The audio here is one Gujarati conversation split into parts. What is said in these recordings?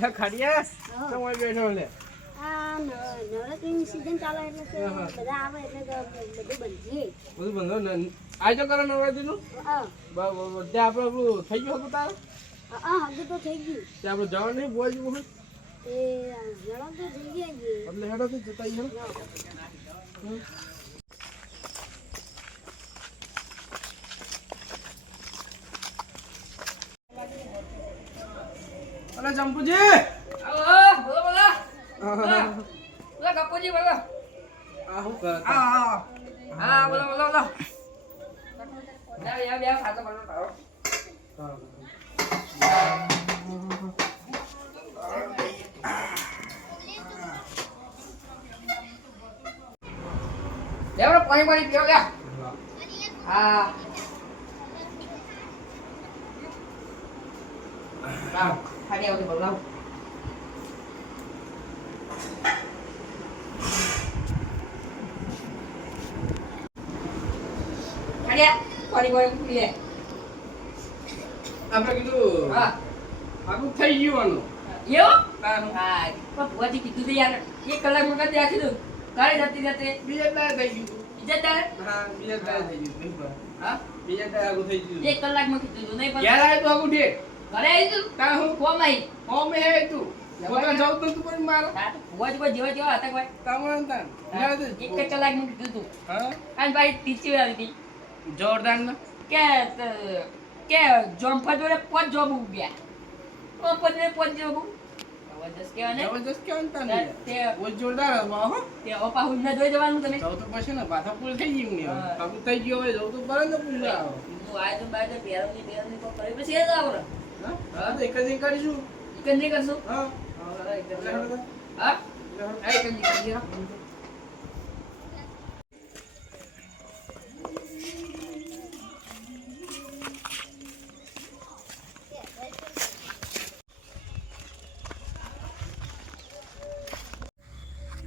ખાડિયા તો ઓય બેઠો લે આ નવરાત્રીની સીઝન ચાલે એટલે બધા આવે એટલે બધું બંધી બધું બંધો આજો કરો નવરાત્રીનું હા બધે આપણે આપણું થઈ ગયું હતું તારે હા હજુ તો થઈ ગયું તે આપણે જવાનું નહીં બોલ જેવું હોય એ જણા તો થઈ ગયા છે એટલે હેડો થી જતા હેડો અરે જંપુજી આવો બોલો બોલો બોલો ગપ્પુજી બોલો આ હું કરે હા બોલો બોલો બોલો યા યા ખાતો બનો તારો લેવડો પાણી પીઓ લે હા લાવ ખાલી આવતી બોલ લાવ પાણી પીએ આપણે કીધું હા આગું થઈ ગયું આનું હા પણ ભુવાજી કીધું તો યાર 1 કલાક માં કરી રાખી દઉં કાલે જતી જતે બીજા દાડે થઈ ગયું ઇજ્જત દાડે હા બીજા દાડે થઈ ગયું હા બીજા દાડે આગું થઈ ગયું 1 કલાક માં કીધું તું નહીં પણ ક્યારે આવ્યો તો આગું ડે ઘરે આવી તું તા હું કોમ આવી હોમે હે તું પોતા જાવ તો તું પણ મારો હા તો ભુવાજી કોઈ જેવા જેવા હતા કોઈ તામણ તાન યાદ 1 કલાક માં કીધું તું હા અને ભાઈ ટીચી આવી હતી જોરદાર ને કે જોમ્પા જોડે 5 જોબ ઉગ્યા જોમ્પા જોડે 5 જોબ જબરદસ્ત કેવા ને જબરદસ્ત કેવું તાન તે ઓ જોરદાર હો તે ઓપા હું ના જોઈ જવાનું તમે જાવ તો પછી ને માથા પૂરી થઈ ગઈ ને હા. કાબુ થઈ ગયો હોય જાવ તો બરાબર ને પૂરી આવો હું આય તો બાય પેરવની કો કરી પછી એ જ આવરો હા તો એક જ કરીશું એક નહીં કરશું હા હા એક જ એટલે હા એક જ કરી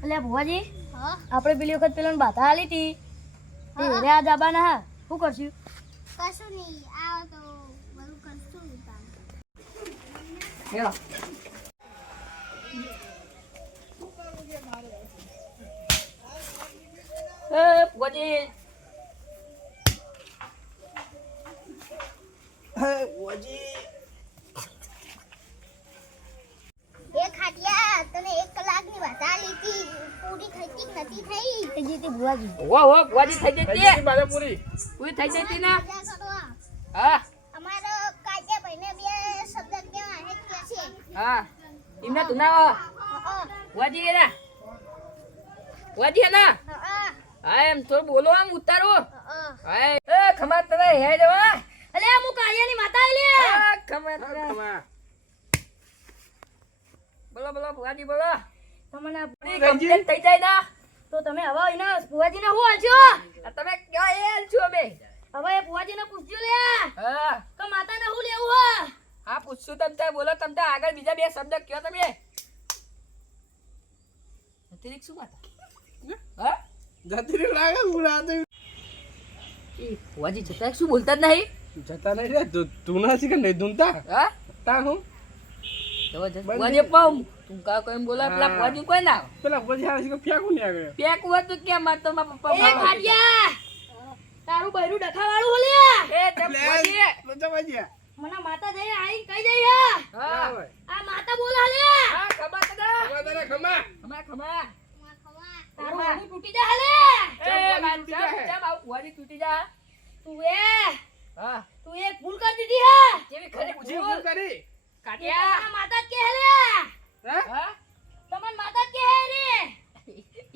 એટલે ભુવાજી આપણે પેલી વખત પેલા બાધા આલી હતી તે રે આ જાબાના હા શું કરશું કશું નહીં આવો તો બધું કરશું હેલો ભુવાજી હે ઓજી એ ખાટિયા તને 1 કલાકની વાતા લીધી પૂરી થઈ કે નથી થઈ થઈ જતી ભુવાજી ઓ ભુવાજી થઈ થઈ જતી ગઈ બારે પૂરી પૂરી થઈ જતી ના મજા કરો હા અમારો કાજે ભાઈને બે શબ્દ કેવા હે કે છે હા ઇમના તું ના ભુવાજી એના ભુવાજી એના હા એમ થોડું બોલો આમ ઉતારો હા એ ખમા તને હે જવા અલે હું કાળિયાની માતા આલી હા ખમા તને બોલો બોલો ભુવાજી બોલો તમને કમ્પ્લીટ થઈ જાય ના તો તમે હવે એના ભુવાજીને શું હાલશો તમે ક્યાં એલ છો બે હવે એ ભુવાજીને પૂછજો લે હા કે માતાને શું લેવું હે હા પૂછશું તમતા બોલો તમતા આગળ બીજા બે શબ્દ કયો તમે અતિરિક્ત શું માતા હા જતી રે લાગે ઉડા તો એ ભુવાજી જતા શું બોલતા જ નહીં જતા નહીં રે તું ના શીખે નહીં ધૂનતા હા તા હું જબરજસ્ત ભુવાજી પાઉં તું કા કોઈ બોલા પેલા હા. ભુવાજી કોઈ ના પેલા પછી આ શીખે ફેંકું નહીં આગળ પેક હોત તો કેમ માર તો મારા પપ્પા એ ભાવ ખાટિયા તારું બૈરું ડખાવાળું હો લે એ તે ભુવાજી જવાજી મને માતા જઈ આઈ કઈ જઈ હે હા આ માતા બોલા લે હા ખબર તને ખમા ખમા ખમા ખમા તારું હાડું તૂટી જા લે એ માર તૂટી જાય. ચમ આવ ભુવાજી તૂટી જા તું હા એક ભૂલ કરી દીધી હે કેવી ખરી પૂછી ભૂલ કરી કાટિયા તમારા માતા જ કે હે લે હે હા તમાર માતા જ કે હે રે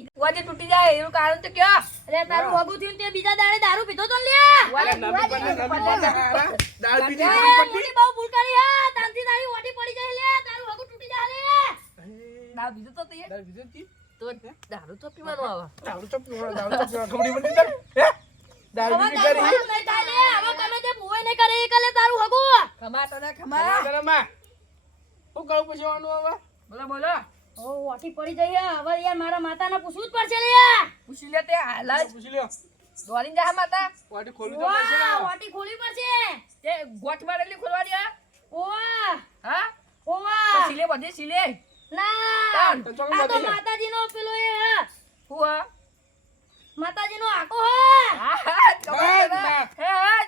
ભુવાજી તૂટી જાય એનું કારણ તો કયો અરે તારું વગું થયું તે બીજા દાડે દારૂ પીધો તો લે દાળ એ પીધી મોટી બહુ ભૂલ કરી હે તાંતી તારી ઓટી પડી જાય લે તારું વગું તૂટી જા લે ના બીજું તો તૈયાર દાળ પીધી તી તો દારૂ તો પીવાનો આવે દાળ તો પીવા ખબડી પડી તને હે દાળ હવે પીધી તારું કરી વગું નહીં થાય લે હવે ગમે તે ભૂવે નહીં કરે એ કલે તારું વગું ખમા તને ખમા ખમા ગરમા હું કહું પૂછવાનું હવે બોલો બોલો ઓ ઓટી પડી જઈ હે હવે યાર મારા માતાને પૂછવું જ પડશે લે પૂછી લે તે હાલા જ પૂછી લ્યો દોડીને જા માતા વાટી ખોલી તો પડશે ને વાહ ઓટી ખોલી પડશે તે ગોઠ મારેલી ખોલવાની આ ઓવા હા ઓવા સિલે બધી સિલે ના તો ચોક આ તો બધી માતાજીનો પેલો એ હે. હું હા માતાજીનો આકો હે. બસ, બસ.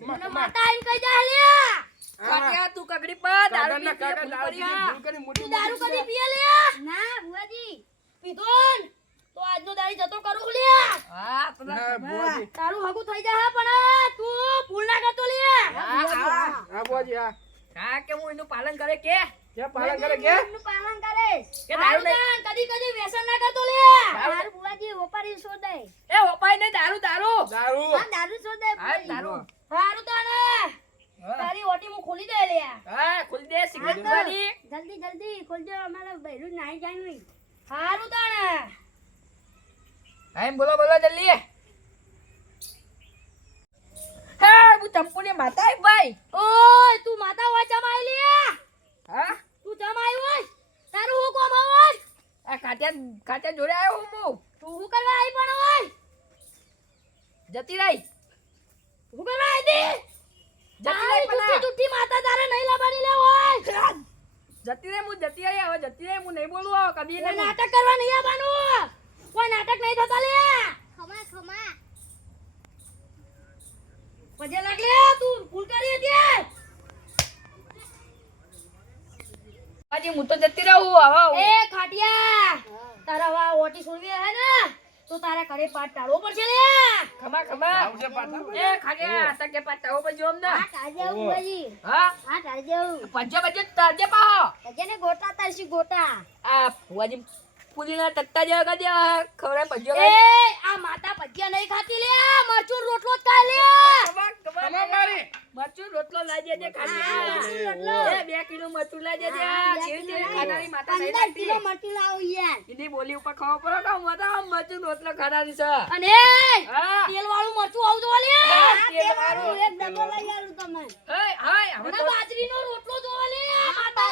મને માતા આઈને કહી જા લ્યા. કાટિયા તું કગડી પર દારૂ કાકાના પી કાકા દારૂ પીધી, ભૂલ કરી મોટી તું દારૂ મોટી કદી પીએ લ્યા? ના ભુવાજી પીધો ને તો આજનો દાડી જતો કરું લ્યા. હા તને ના, બુઆજી. તારું હગું થઈ જા પણ તું ભૂલ ના કરતો લ્યા. હા, બુઆજી, હા. હા કે હું એનું પાલન કરે કે ક્યાં પાલન કરે કે? એમનું પાલન કરીશ. કે દારૂ હારું તાન, કદી વ્યસન ના કરતો લ્યા. દારૂ તારું ભુવાજી ઓપારી છોડ દે. એ હોપાઈ ને દારૂ દારૂ દારૂ. હા દારૂ છોડ દે હા ભુવાજી. દારૂ હારું તાને હા તારી ઓટી હું ખોલી દે લ્યા. હા ખોલી દે સિગરેટ હા, વાળી જલ્દી જલ્દી ખોલજો અમારે બૈરું નાઈ જાય નહીં. હારું તાને હા એમ બોલો બોલો જલ્દી હે હું ચંપુની માતા આઈ ભાઈ ઓય તું માતા હોય ચમાઈ લ્યા. હા તું ચમાઈ હોય તારું હું કોમ હોય. આ કાટિયા જોડે આવ્યો હું તું હું કરવા આવી પણ હોય. જતી રહી હું કરવા આવી તી. જતી તારી રહી જુઠ્ઠી પણ જુઠ્ઠી માતા તારે નહીં લાવવાની લે હોય. જતી રહી હું જતી રહી હવે જતી રહી હું નહીં બોલું હવે કદી કોઈ નહીં નાટક કરવા નહીં આવવાનું. કોઈ નાટક નહીં થતા લે. ખમા ખમા પજે લાગ લે તું ભૂલ કરી હતી. પછી હું તો જતી રહું હવે એ ખાટિયા તારા વા ઓટી છોડવી હે ને તો તારા ઘરે પાટ ટાળવો પડશે લે. ખમા ખમા આવશે પાછા. એ ખાટિયા તકે પાટાઓ પર જોમ ને આ ટાળજે ઉવાજી. હા આ ટાળજે. પંજો પંજો તાજે પાહો તજેને ગોટા તારસી ગોટા. આ ફુવાજી પુલીના તત્તા જેવા કરી દેવા ખબર પંજો એ આ માતા ભજીયા નહીં ખાતી લે. મરચું રોટલો જ ખાય લે. ખમા મારી. મરચું રોટલો લાઈ દેજે ખાલી રોટલો. એ 2 કિલો મરચું લાઈ દેજે જેવી જેવી ખાનારી માતા નહીં 15 કિલો લાગતી મરચું લાવો યાર. એની બોલી ઉપર ખબર પડે તો માતા મરચું રોટલો ખાનારી છે અને હા તેલ વાળું મરચું આવું તો લે. હા, તેલ વાળું. એક ડબ્બો લઈ આવું તમને. હે હાય હવે અને તો બાજરીનો રોટલો જોવો લે માતા.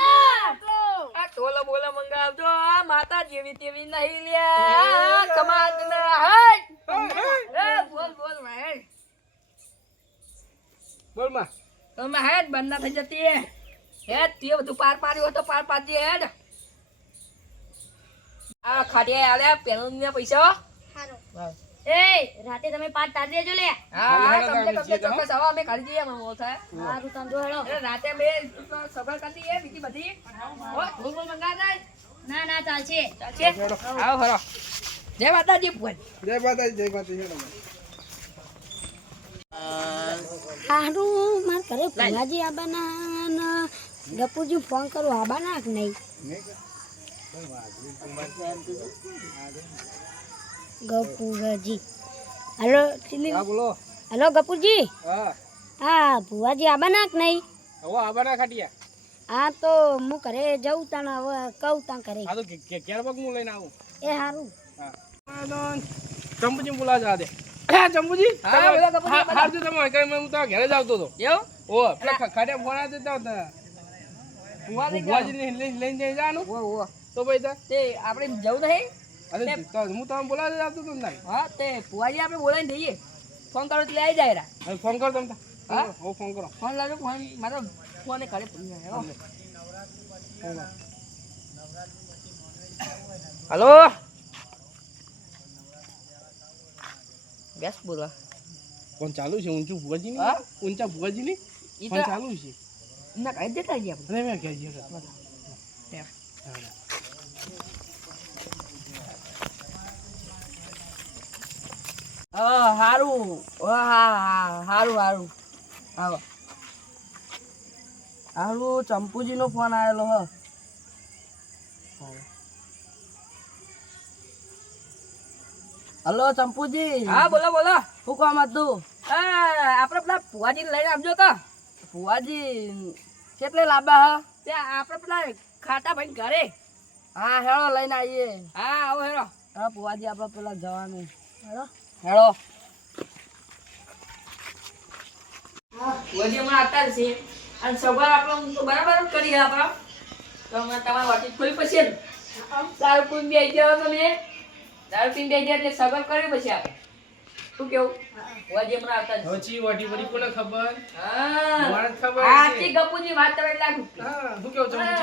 આ ટોલો બોલો મંગાવજો આ માતા જેવી તેવી નહીં લ્યા કમાત ના હાય એ બોલ બોલ ભાઈ બોલ માં. તમે હેડ બંધ ના થઈ જતી હેડ તે બધું પાર પાડ્યું હતો પાર પાડજે હેડ આ ખાડિયા આલ્યા પેલું ને પૈસા હારો એ રાતે તમે પાટ ટાળ દેજો લે. હા હા કમસે કમ ચોક્કસ હવે અમે કરી દઈએ મને થાય હારું તમ જો હેડો. એટલે રાતે બે સગવડ કરી દઈએ બીજી બધી હો ધૂળ બોલ મંગા જાય ના ના ચાલશે. ચાલશે આવો હરો જય માતાજી ભુવન જય માતાજી, જય માતાજી. હેડો. હારું માર ઘરે ભુવાજી આબાના ગપુજી ફોન કરું આબાના કે નહીં. ગપુજી હલો હા, બોલો. હલો ગપુજી હા. હા ભુવાજી આબાના કે નહીં. હવે આબાના ખાટિયા. હા તો હું ઘરે જઉં તાણ હવે કહું તાણ ઘરે. હા તો ઘેર પગ હું લઈને આવું. એ હારું. હા. ચંપુજી બોલા જા દે. ચંપુજી હા, બોલો, ચંપુજી, બોલો. હારજો તમે કઈ હું તમારા ઘરે જ આવતો હતો. એવું ઓ પેલા ખાટિયા ફોન આવી દેતા હતા. ભુવાજી લઈને જઈ જવાનું. ઓ ઓ તો ભાઈ તા તે આપણે જવું નહીં અરે તો હું તમને બોલાવી આવતો હતો ને. હા તે ભુવાજી આપણે બોલાવીને દઈએ ફોન કરો એટલે આવી જાય રા હવે ફોન કરો તમે. હા? હું ફોન કરો. ફોન લાવજો ફોન મારો ફોન ઘરે પડી જાય હલો બેસ બોલો ફોન ચાલુ છે ઊંચું ભુવાજી ની. હા? ઊંચા ભુવાજી ની ઈ ફોન તો ચાલુ છે. ના કહી દેતા છીએ આપણે અરે મેં કહી દીધું. હારું હા હા હારું હારું હા હારું ચંપુજીનો ફોન આવેલો હ હલો ચંપુજી હા બોલો બોલો શું કામ હતું આપણે પેલા ભુવાજી લઈને આવજો તો ભુવાજી કેટલે લાંબા હ ત્યાં આપણે પેલા ખાટા ભાઈ ઘરે હા હેળો લઈને આવીએ હા આવો હેળો હા ભુવાજી આપણે પેલા જવાનું હેળો હેળો ભુવાજી હમણાં આવતા જ છે અને સવાર આપણે તો બરાબર જ કરી આપણે તો હમણાં તમારી વાટી ખોલી પછી ને દારૂ પીને બેસી જાઓ તમે દારૂ પીને બેસી જાય એટલે સગવડ કરી પછી આપણે શું કેવું ભુવાજી હમણાં આવતા જ છે. હચી વાટી વળી કોને ખબર? હા મારે જ ખબર આ છે. તી ગપુજી વાત કરે લાગુ હા શું કેવું ચંપુજી?